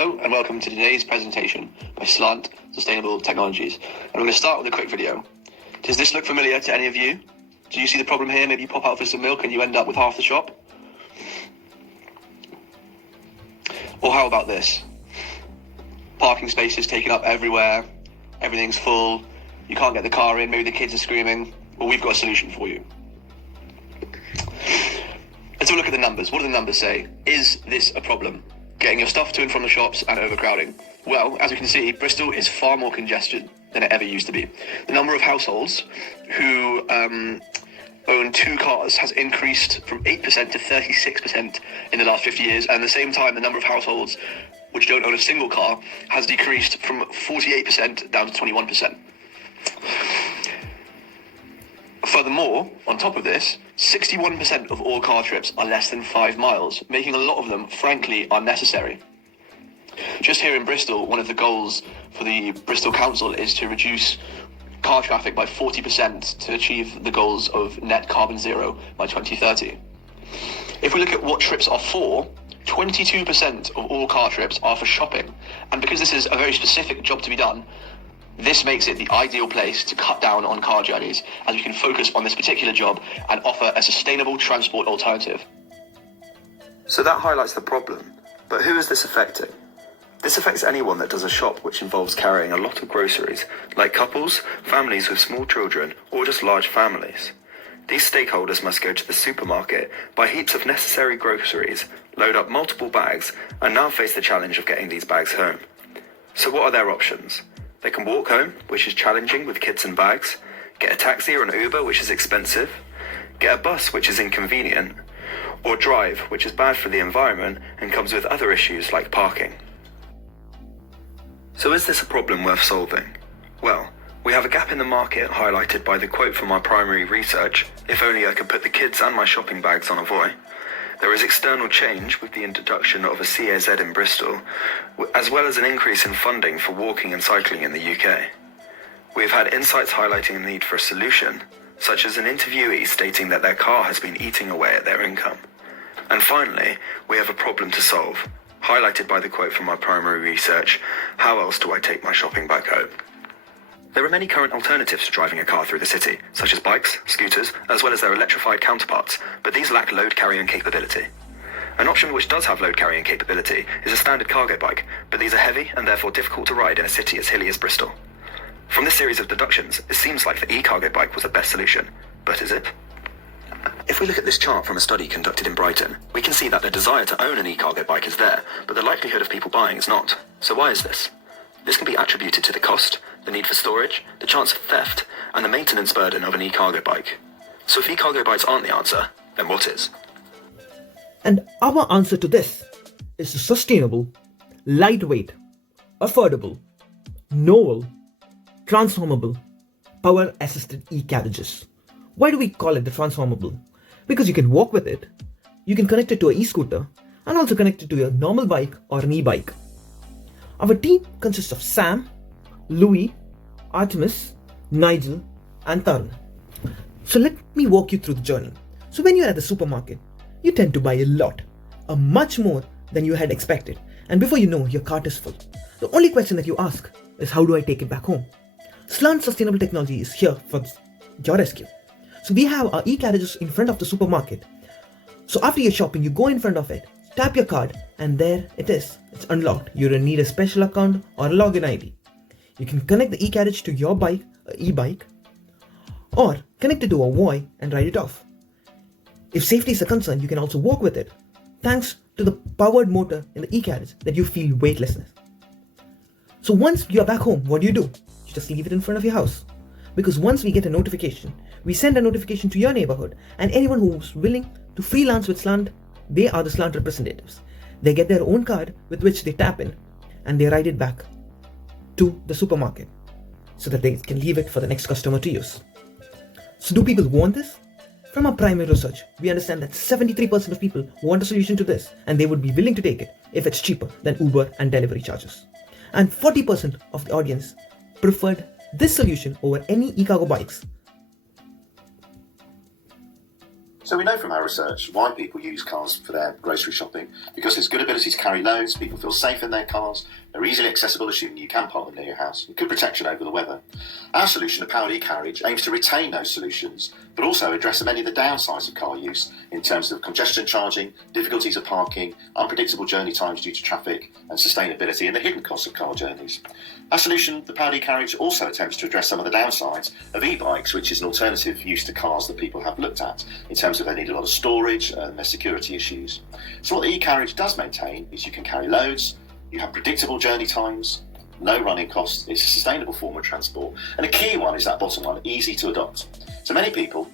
Hello and welcome to today's presentation by SLANT Sustainable Technologies. And we're going to start with a quick video. Does this look familiar to any of you? Do you see the problem here? Maybe you pop out for some milk and you end up with half the shop? Or how about this? Parking spaces taken up everywhere, everything's full, you can't get the car in, maybe the kids are screaming. Well, we've got a solution for you. Let's have a look at the numbers. What do the numbers say? Is this a problem? Getting your stuff to and from the shops and overcrowding? Well, as we can see, Bristol is far more congested than it ever used to be. The number of households who own two cars has increased from 8% to 36% in the last 50 years, and at the same time, the number of households which don't own a single car has decreased from 48% down to 21%. Furthermore, on top of this, 61% of all car trips are less than 5 miles, making a lot of them, frankly, unnecessary. Just here in Bristol, one of the goals for the Bristol Council is to reduce car traffic by 40% to achieve the goals of net carbon zero by 2030. If we look at what trips are for, 22% of all car trips are for shopping. And because this is a very specific job to be done, this makes it the ideal place to cut down on car journeys, as we can focus on this particular job and offer a sustainable transport alternative. So that highlights the problem, but who is this affecting? This affects anyone that does a shop which involves carrying a lot of groceries, like couples, families with small children, or just large families. These stakeholders must go to the supermarket, buy heaps of necessary groceries, load up multiple bags, and now face the challenge of getting these bags home. So what are their options? They can walk home, which is challenging with kids and bags, get a taxi or an Uber, which is expensive, get a bus, which is inconvenient, or drive, which is bad for the environment and comes with other issues like parking. So is this a problem worth solving? Well, we have a gap in the market highlighted by the quote from our primary research, "If only I could put the kids and my shopping bags on a Voy." There is external change with the introduction of a CAZ in Bristol, as well as an increase in funding for walking and cycling in the UK. We've had insights highlighting the need for a solution, such as an interviewee stating that their car has been eating away at their income. And finally, we have a problem to solve, highlighted by the quote from our primary research, "How else do I take my shopping back home?" There are many current alternatives to driving a car through the city, such as bikes, scooters, as well as their electrified counterparts, but these lack load carrying capability. An option which does have load carrying capability is a standard cargo bike, but these are heavy and therefore difficult to ride in a city as hilly as Bristol. From this series of deductions, it seems like the e-cargo bike was the best solution, but is it? If we look at this chart from a study conducted in Brighton, we can see that the desire to own an e-cargo bike is there, but the likelihood of people buying is not. So why is this? This can be attributed to the cost, the need for storage, the chance of theft, and the maintenance burden of an e-cargo bike. So if e-cargo bikes aren't the answer, then what is? And our answer to this is the sustainable, lightweight, affordable, novel, transformable, power-assisted e-carriages. Why do we call it the transformable? Because you can walk with it, you can connect it to an e-scooter, and also connect it to your normal bike or an e-bike. Our team consists of Sam, Louis, Artemis, Nigel, and Tarun. So let me walk you through the journey. So when you're at the supermarket, you tend to buy a lot, much more than you had expected. And before you know, your cart is full. The only question that you ask is, how do I take it back home? SLANT Sustainable Technology is here for your rescue. So we have our e-carriages in front of the supermarket. So after your shopping, you go in front of it, tap your card, and there it is. It's unlocked. You don't need a special account or a login ID. You can connect the e-carriage to your bike, e-bike, or connect it to a Voy and ride it off. If safety is a concern, you can also walk with it, thanks to the powered motor in the e-carriage that you feel weightlessness. So once you're back home, what do? You just leave it in front of your house. Because once we get a notification, we send a notification to your neighborhood, and anyone who's willing to freelance with SLANT, they are the SLANT representatives. They get their own card with which they tap in, and they ride it back to the supermarket so that they can leave it for the next customer to use. So do people want this? From our primary research, we understand that 73% of people want a solution to this, and they would be willing to take it if it's cheaper than Uber and delivery charges. And 40% of the audience preferred this solution over any e-cargo bikes. So we know from our research why people use cars for their grocery shopping, because there's good ability to carry loads, people feel safe in their cars, they're easily accessible assuming you can park them near your house, and good protection over the weather. Our solution, the powered e-Carriage, aims to retain those solutions, but also address many of the downsides of car use in terms of congestion charging, difficulties of parking, unpredictable journey times due to traffic, and sustainability and the hidden costs of car journeys. Our solution, the powered e-Carriage, also attempts to address some of the downsides of e-bikes, which is an alternative use to cars that people have looked at in terms of they need a lot of storage and their security issues. So what the e-Carriage does maintain is you can carry loads, you have predictable journey times, low running costs, it's a sustainable form of transport, and a key one is that bottom one, easy to adopt. So many people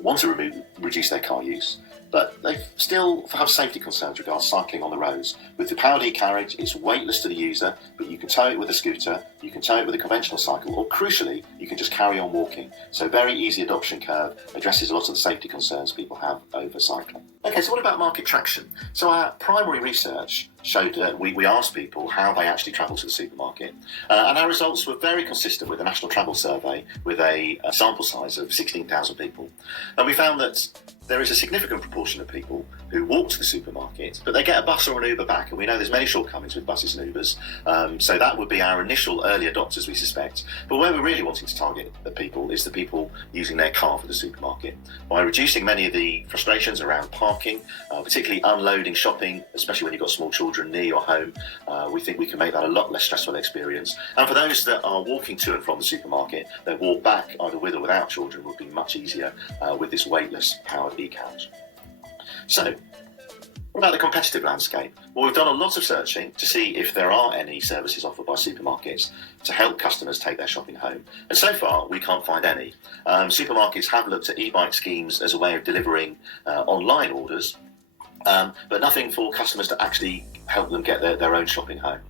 want to reduce their car use, but they still have safety concerns regarding cycling on the roads. With the powered e-Carriage, it's weightless to the user, but you can tow it with a scooter, you can tow it with a conventional cycle, or crucially, you can just carry on walking. So very easy adoption curve, addresses a lot of the safety concerns people have over cycling. Okay, so what about market traction? So our primary research showed we asked people how they actually travel to the supermarket, and our results were very consistent with the National Travel Survey with a sample size of 16,000 people. And we found that there is a significant proportion of people who walk to the supermarket, but they get a bus or an Uber back, and we know there's many shortcomings with buses and Ubers, so that would be our initial early adopters, we suspect. But where we're really wanting to target the people is the people using their car for the supermarket. By reducing many of the frustrations around parking, particularly unloading shopping, especially when you've got small children near your home, we think we can make that a lot less stressful experience. And for those that are walking to and from the supermarket, their walk back, either with or without children, would be much easier with this weightless powered e-Carriage. So, what about the competitive landscape? Well, we've done a lot of searching to see if there are any services offered by supermarkets to help customers take their shopping home. And so far, we can't find any. Supermarkets have looked at e-bike schemes as a way of delivering online orders, but nothing for customers to actually help them get their own shopping home.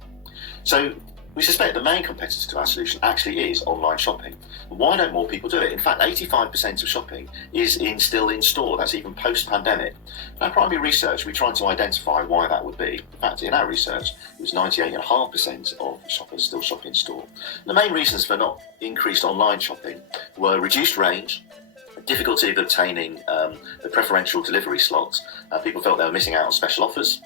So we suspect the main competitor to our solution actually is online shopping. Why don't more people do it? In fact, 85% of shopping is still in store. That's even post-pandemic. In our primary research, we tried to identify why that would be. In fact, in our research, it was 98.5% of shoppers still shop in store. The main reasons for not increased online shopping were reduced range, difficulty of obtaining the preferential delivery slots. People felt they were missing out on special offers.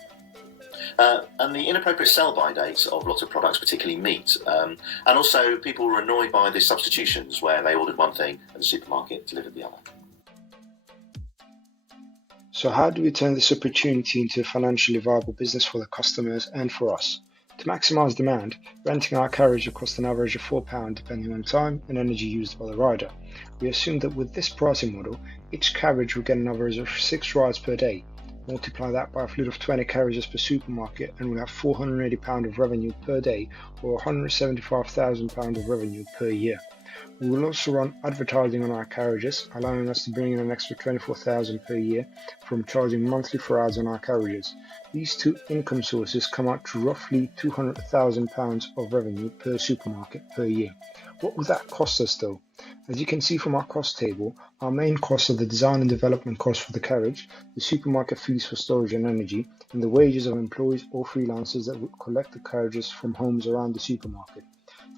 And the inappropriate sell-by dates of lots of products, particularly meat. And also people were annoyed by the substitutions where they ordered one thing and the supermarket delivered the other. So how do we turn this opportunity into a financially viable business for the customers and for us? To maximise demand, renting our carriage will cost an average of £4 depending on time and energy used by the rider. We assume that with this pricing model, each carriage will get an average of 6 rides per day. Multiply that by a fleet of 20 carriages per supermarket and we'll have £480 of revenue per day or £175,000 of revenue per year. We will also run advertising on our carriages, allowing us to bring in an extra £24,000 per year from charging monthly for ads on our carriages. These two income sources come out to roughly £200,000 of revenue per supermarket per year. What would that cost us though? As you can see from our cost table, our main costs are the design and development costs for the carriage, the supermarket fees for storage and energy, and the wages of employees or freelancers that would collect the carriages from homes around the supermarket.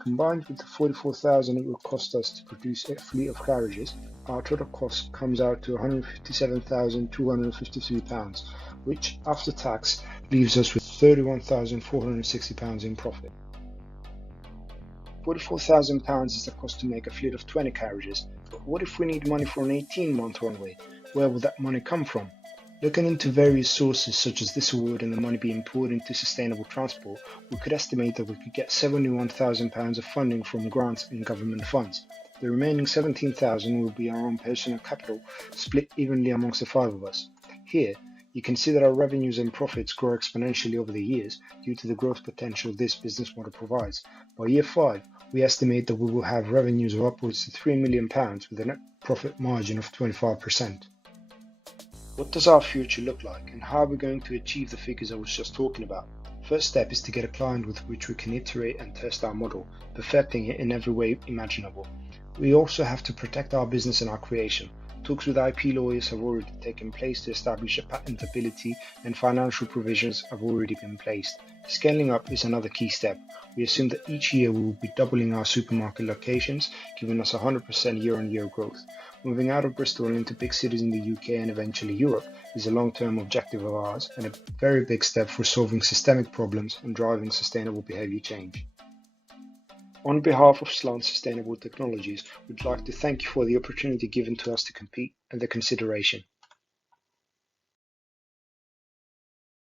Combined with the £44,000 it will cost us to produce a fleet of carriages, our total cost comes out to £157,253, which after tax leaves us with £31,460 in profit. £44,000 is the cost to make a fleet of 20 carriages, but what if we need money for an 18-month runway? Where would that money come from? Looking into various sources such as this award and the money being poured into sustainable transport, we could estimate that we could get £71,000 of funding from grants and government funds. The remaining £17,000 will be our own personal capital, split evenly amongst the 5 of us. Here, you can see that our revenues and profits grow exponentially over the years due to the growth potential this business model provides. By year 5, we estimate that we will have revenues of upwards to £3 million with a net profit margin of 25%. What does our future look like and how are we going to achieve the figures I was just talking about? First step is to get a client with which we can iterate and test our model, perfecting it in every way imaginable. We also have to protect our business and our creation. Talks with IP lawyers have already taken place to establish a patentability, and financial provisions have already been placed. Scaling up is another key step. We assume that each year we will be doubling our supermarket locations, giving us 100% year-on-year growth. Moving out of Bristol into big cities in the UK and eventually Europe is a long-term objective of ours and a very big step for solving systemic problems and driving sustainable behaviour change. On behalf of SLANT Sustainable Technologies, we'd like to thank you for the opportunity given to us to compete and the consideration.